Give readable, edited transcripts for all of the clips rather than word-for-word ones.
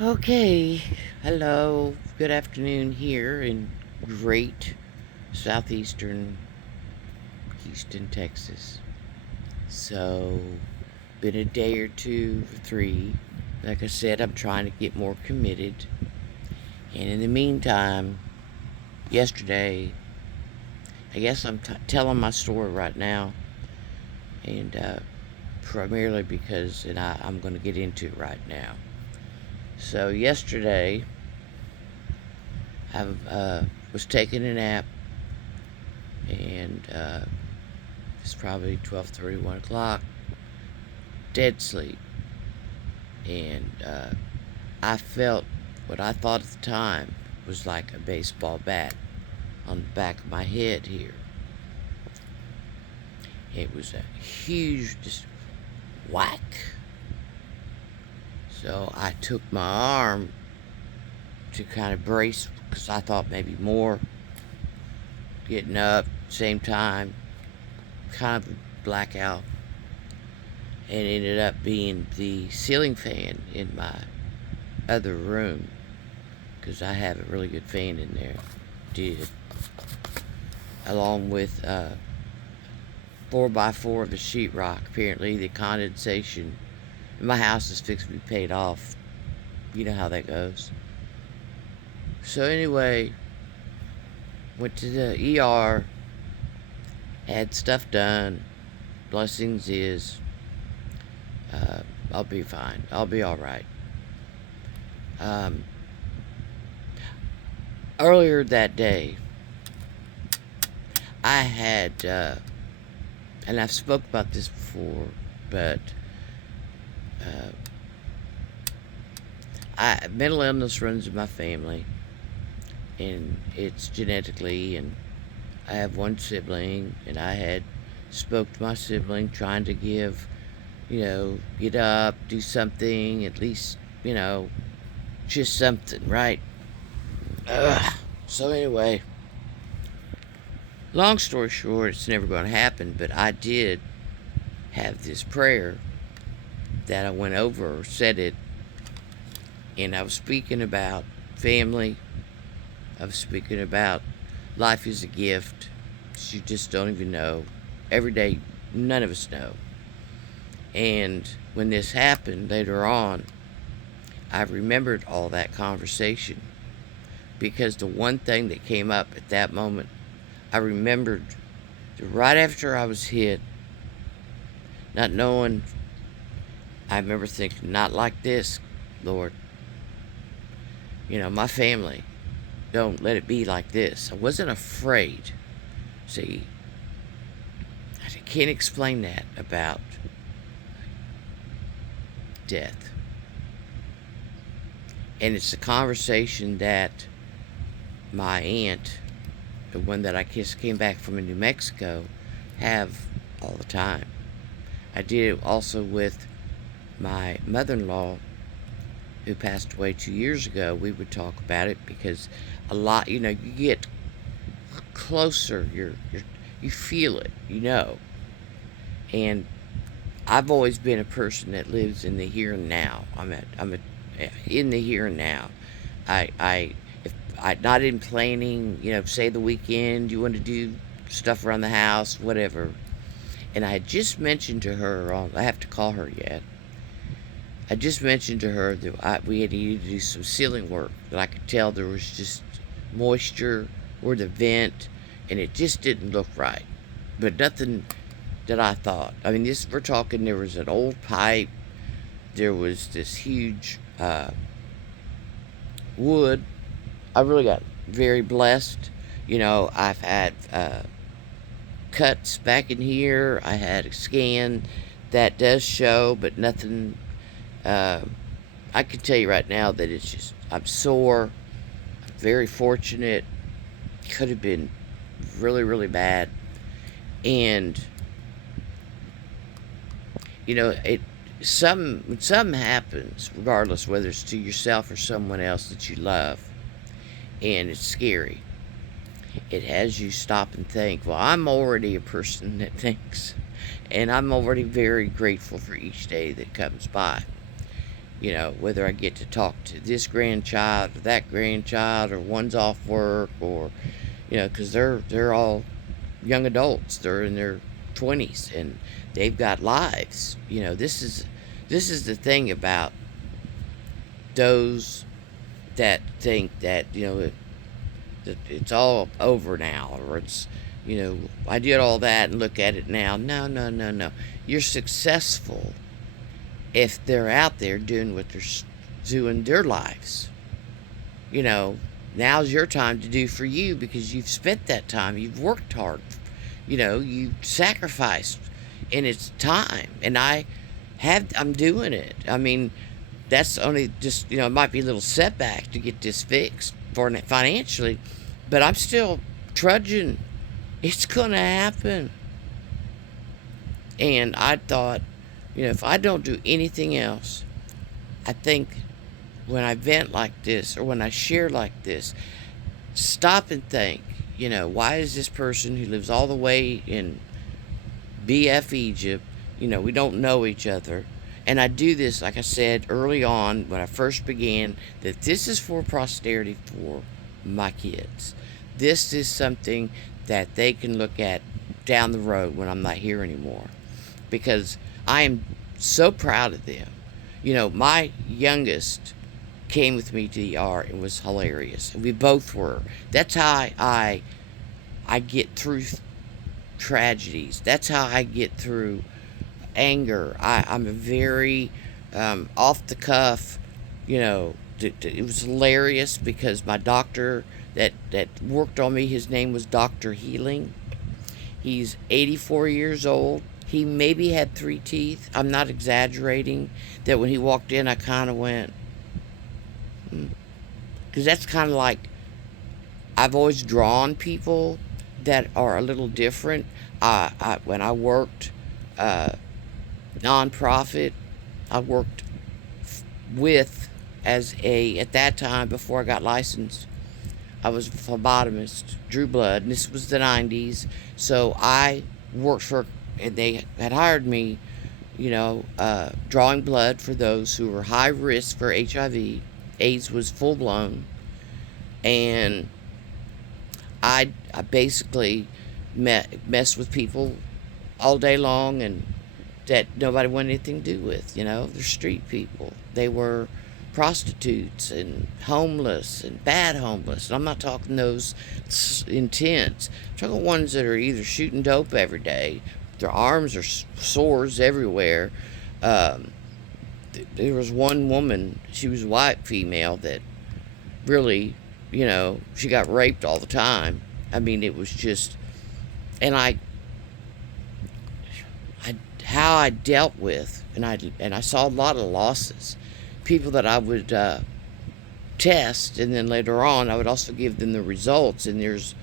Okay, hello, good afternoon here in great southeastern Houston, Texas. So, been a day or two, three. Like I said, I'm trying to get more committed. And in the meantime, yesterday, I guess I'm telling my story right now, and primarily because, I'm going to get into it right now. So, yesterday, I was taking a nap and it's probably 12:30, 1 o'clock, dead sleep. And I felt what I thought at the time was like a baseball bat on the back of my head here. It was a huge, just whack. So I took my arm to kind of brace because I thought maybe more. Getting up, same time, kind of a blackout, and it ended up being the ceiling fan in my other room because I have a really good fan in there. Did along with 4x4 of the sheetrock. Apparently, the condensation in my house is fixed to be paid off. You know how that goes. So anyway, went to the ER, had stuff done. Blessings is, I'll be fine. I'll be all right. Um, Earlier that day, I had, and I've spoke about this before, but uh, mental illness runs in my family, and it's genetically, and I have one sibling, and I had spoke to my sibling trying to give, get up, do something, at least, just something, right? Ugh. So anyway, long story short, it's never going to happen, but I did have this prayer that I went over, said it, and I was speaking about family. I was speaking about life is a gift. You just don't even know. Every day, none of us know. And when this happened later on, I remembered all that conversation because the one thing that came up at that moment, I remembered right after I was hit, not knowing, I remember thinking, not like this, Lord. My family, don't let it be like this. I wasn't afraid. See, I can't explain that about death. And it's a conversation that my aunt, the one that I just came back from in New Mexico, have all the time. I did it also with my mother-in-law who passed away 2 years ago. We would talk about it because a lot, you get closer, you feel it, And I've always been a person that lives in the here and now. I'm in the here and now. If I not in planning, say the weekend, you want to do stuff around the house, whatever. And I had just mentioned to her, I have to call her yet. I just mentioned to her that we had needed to do some ceiling work. That I could tell there was just moisture or the vent, and it just didn't look right. But nothing that I thought. I mean, we're talking, there was an old pipe. There was this huge wood. I really got very blessed. I've had cuts back in here. I had a scan that does show, but nothing. I can tell you right now that it's just, I'm sore. I'm very fortunate. Could have been really, really bad. And, when something happens, regardless whether it's to yourself or someone else that you love, and it's scary, it has you stop and think. Well, I'm already a person that thinks, and I'm already very grateful for each day that comes by. You know, whether I get to talk to this grandchild or that grandchild, or one's off work, or, you know, because they're all young adults. They're in their 20s and they've got lives. You know, this is the thing about those that think that, you know, that it's all over now, or it's, you know, I did all that and look at it now. No, no, no, no. You're successful if they're out there doing what they're doing their lives. You know, now's your time to do for you, because you've spent that time, you've worked hard, you know, you sacrificed, and it's time. And I'm doing it. I mean, that's only just, you know, it might be a little setback to get this fixed for financially, but I'm still trudging. It's gonna happen. And I thought, you know, if I don't do anything else, I think when I vent like this, or when I share like this, stop and think, you know, why is this person who lives all the way in BF Egypt, you know, we don't know each other. And I do this, like I said early on when I first began, that this is for posterity for my kids. This is something that they can look at down the road when I'm not here anymore, because I am so proud of them. You know, my youngest came with me to the ER and was hilarious. We both were. That's how I get through tragedies. That's how I get through anger. I'm a very off the cuff, you know. It was hilarious because my doctor that worked on me, his name was Dr. Healing. He's 84 years old. He maybe had 3 teeth. I'm not exaggerating. That when he walked in, I kind of went, because that's kind of like, I've always drawn people that are a little different. When I worked nonprofit, I worked with, at that time, before I got licensed, I was a phlebotomist, drew blood, and this was the 90s. So I worked for, and they had hired me, you know, drawing blood for those who were high risk for HIV. AIDS was full blown. And I basically messed with people all day long, and that nobody wanted anything to do with. You know, they're street people. They were prostitutes and homeless and bad homeless. And I'm not talking those intense. I'm talking ones that are either shooting dope every day, their arms are sores everywhere. There was one woman, she was a white female, that really, you know, she got raped all the time. I mean, it was just, and how I dealt with, and I saw a lot of losses. People that I would test, and then later on I would also give them the results. And there's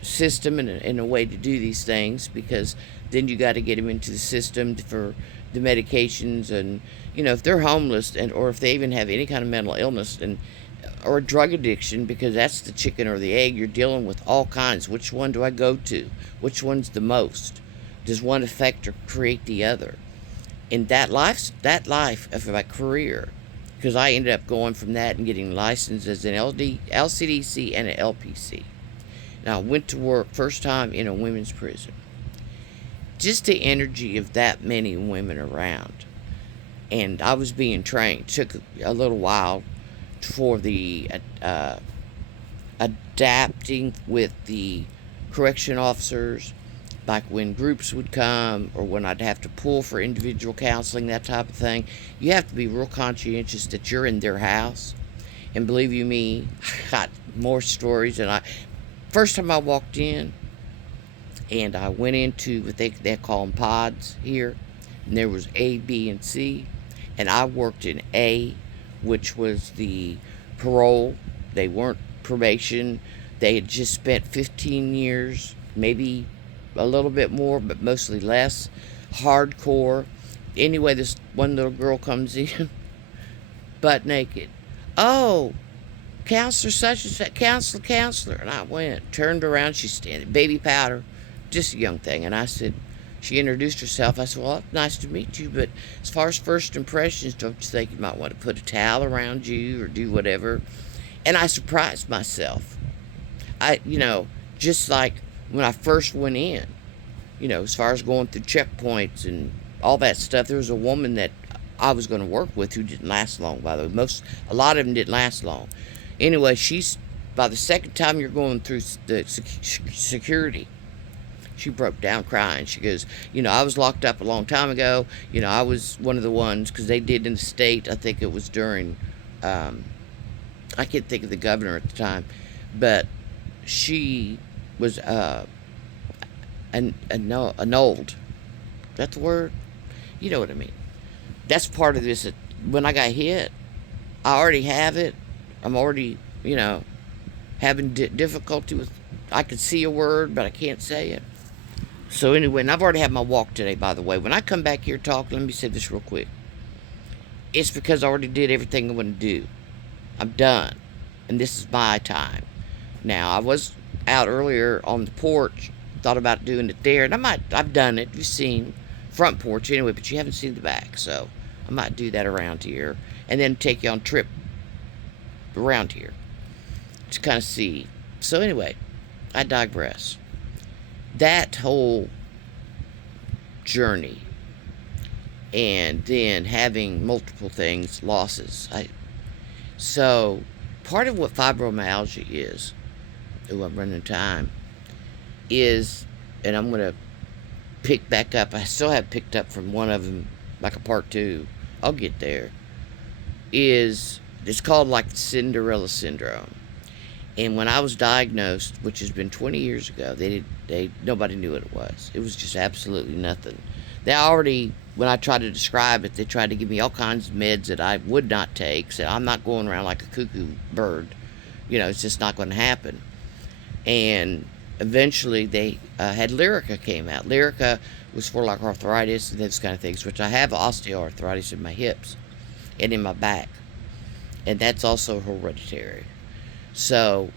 a system and a way to do these things, because then you got to get them into the system for the medications. And, you know, if they're homeless, or if they even have any kind of mental illness or a drug addiction, because that's the chicken or the egg, you're dealing with all kinds. Which one do I go to? Which one's the most? Does one affect or create the other? In that life of my career, because I ended up going from that and getting licensed as an LCDC and an LPC. Now, I went to work first time in a women's prison. Just the energy of that many women around. And I was being trained. It took a little while for the adapting with the correction officers, like when groups would come, or when I'd have to pull for individual counseling, that type of thing. You have to be real conscientious that you're in their house. And believe you me, I got more stories than first time I walked in, and I went into what they call them pods here, and there was A, B, and C, and I worked in A, which was the parole. They weren't probation. They had just spent 15 years, maybe a little bit more, but mostly less. Hardcore. Anyway, this one little girl comes in, butt naked. Oh, counselor such and such, counselor. And I went, turned around, she's standing, baby powder, just a young thing. And I said, She introduced herself. I said, well, nice to meet you, but as far as first impressions, don't you think you might want to put a towel around you or do whatever? And I surprised myself. Just like when I first went in, as far as going through checkpoints and all that stuff, there was a woman that I was going to work with who didn't last long, by the way. A lot of them didn't last long. Anyway, by the second time you're going through the security, she broke down crying. She goes, I was locked up a long time ago. I was one of the ones, because they did in the state, I think it was during, I can't think of the governor at the time, but she was annulled. That's the word? You know what I mean. That's part of this. When I got hit, I already have it. I'm already, having difficulty with, I can see a word, but I can't say it. So anyway, and I've already had my walk today, by the way. When I come back here talking, let me say this real quick. It's because I already did everything I want to do. I'm done. And this is my time. Now, I was out earlier on the porch, thought about doing it there, and I've done it. You've seen front porch anyway, but you haven't seen the back, so I might do that around here, and then take you on a trip around here to kind of see. So anyway, I digress. That whole journey, and then having multiple things, losses. So part of what fibromyalgia is, I'm running time, is, and I'm going to pick back up. I still have picked up from one of them, like a part 2. I'll get there. It's called like the Cinderella syndrome. And when I was diagnosed, which has been 20 years ago, nobody knew what it was. It was just absolutely nothing. When I tried to describe it, they tried to give me all kinds of meds that I would not take. Said, I'm not going around like a cuckoo bird. It's just not going to happen. And eventually they had Lyrica came out. Lyrica was for like arthritis and those kind of things, which I have osteoarthritis in my hips and in my back. And that's also hereditary. So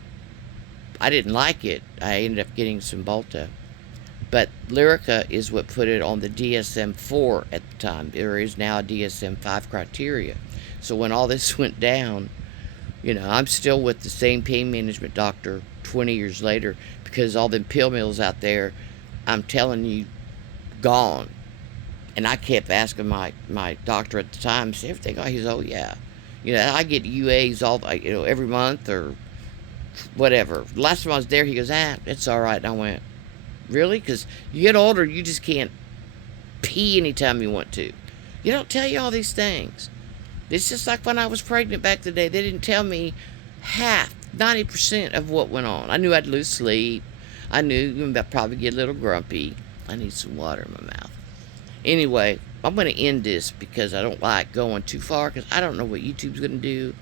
I didn't like it. I ended up getting Cymbalta. But Lyrica is what put it on the DSM-4 at the time. There is now a DSM-5 criteria. So when all this went down, I'm still with the same pain management doctor 20 years later, because all them pill mills out there, I'm telling you, gone. And I kept asking my doctor at the time, is everything? He says, oh yeah. I get UAs every month or whatever. Last time I was there, he goes, it's all right. And I went, really? Because you get older, you just can't pee anytime you want to. You don't tell you all these things. It's just like when I was pregnant back in the day. They didn't tell me 90% of what went on. I knew I'd lose sleep. I knew I'd probably get a little grumpy. I need some water in my mouth. Anyway, I'm going to end this because I don't like going too far, because I don't know what YouTube's going to do.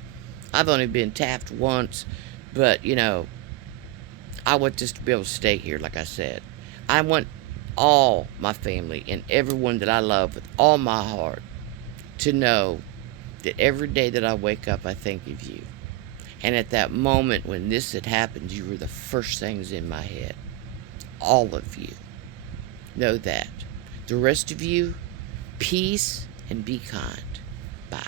I've only been tapped once, but, I want this to be able to stay here, like I said. I want all my family and everyone that I love with all my heart to know that every day that I wake up, I think of you. And at that moment when this had happened, you were the first things in my head. All of you. Know that. The rest of you, peace and be kind. Bye.